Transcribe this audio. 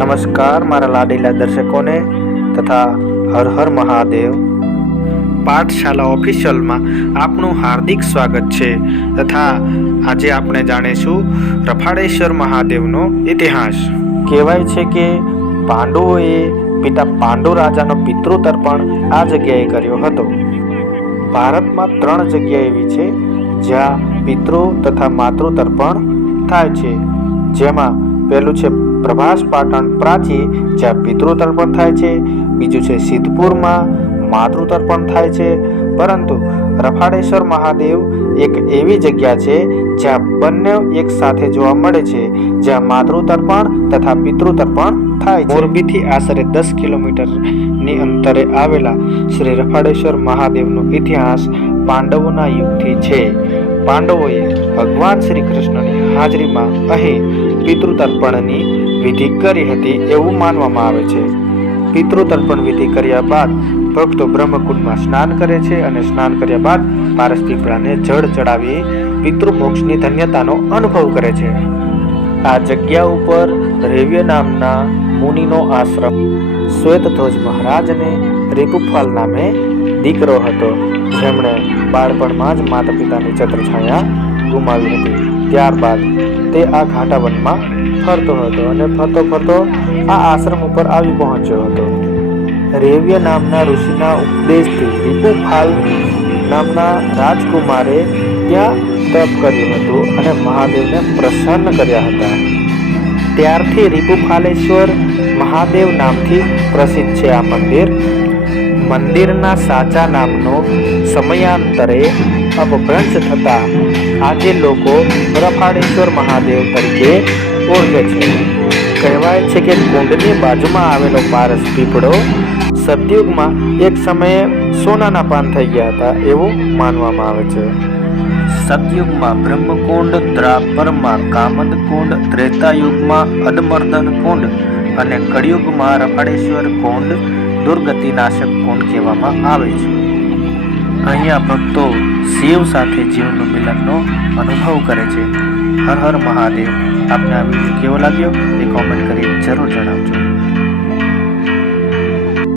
નમસ્કાર, મારા લાડીલા દર્શકોને તથા હર હર મહાદેવ. પાઠશાલા ઓફિશિયલમાં આપનું હાર્દિક સ્વાગત છે તથા આજે આપણે જાણીશું રફાડેશ્વર મહાદેવનો ઇતિહાસ. કહેવાય છે કે પાંડવોએ પિતા પાંડુ રાજાનો પિતૃતર્પણ આ જગ્યાએ કર્યો હતો. ભારતમાં ત્રણ જગ્યા એવી છે, જ્યાં પિતૃ તથા માતૃ તર્પણ થાય છે. જેમાં પહેલું છે પ્રભાસ પાટણ પ્રાચી જ્યાં પિતૃતર્પણ થાય છે. બીજું છે સિદ્ધપુરમાં માતૃતર્પણ થાય છે. પરંતુ રફાડેશ્વર મહાદેવ એક એવી જગ્યા છે જ્યાં બંને એક સાથે જોવા મળે છે, જ્યાં માતૃતર્પણ તથા પિતૃતર્પણ થાય છે. મોરબીથી આશરે દસ કિલોમીટરની અંતરે આવેલા શ્રી રફાડેશ્વર મહાદેવનો ઇતિહાસ પાંડવોના યુગથી છે. પાંડવોએ ભગવાન શ્રી કૃષ્ણની હાજરીમાં અહીં પિતૃતર્પણની વિધિ કરી હતી એવું માનવામાં આવે છે. પિતૃતર્પણ વિધિ કર્યા બાદ ભક્તો બ્રહ્મકુંડમાં સ્નાન કરે છે અને સ્નાન કર્યા બાદ પારસ પીપળાને જળ ચડાવી પિતૃમોક્ષની ધન્યતાનો અનુભવ કરે છે. આ જગ્યા ઉપર રેવ્ય નામના મુનિનો આશ્રમ. શ્વેતધ્વજ મહારાજને રેપુફાલ નામે દીકરો હતો. જેમણે બાળપણમાં જ માતા પિતાની છત્રછાયા ગુમાવી હતી. ત્યારબાદ તે આ ઘાટા વનમાં ફરતો હતો અને ફરતો ફરતો આ આશ્રમ ઉપર આવી પહોંચ્યો હતો. રેવ્ય નામના ઋષિના ઉપદેશથી રિપુફાલ નામના રાજકુમારે ત્યાં તપ કર્યું હતું અને મહાદેવને પ્રસન્ન કર્યા હતા. ત્યારથી રીપુફાલેશ્વર મહાદેવ નામથી પ્રસિદ્ધ છે આ મંદિર. મંદિરના સાચા નામનો સમયાંતરે અપભ્રંશ થતા આજે લોકો રફાળેશ્વર મહાદેવ તરીકે ઓળખે છે. કહેવાય છે કે કુંડની બાજુમાં આવેલો પારસ પીપળો સતયુગમાં એક સમયે સોનાના પાન થઈ ગયા હતા એવું માનવામાં આવે છે. સતયુગમાં બ્રહ્મકુંડ, દ્રાપરમાં કામદ કુંડ ત્રેતાયુગમાં અદમર્દન કુંડ અને કળિયુગમાં રફાડેશ્વર કુંડ, દુર્ગતિનાશક કુંડ કહેવામાં આવે છે. અહીંયા ભક્તો શિવ સાથે જીવનું મિલનનો અનુભવ કરે છે. હર હર મહાદેવ. આપને આ વીડિયો કેવો લાગ્યો એ કોમેન્ટ કરી જરૂર જણાવજો.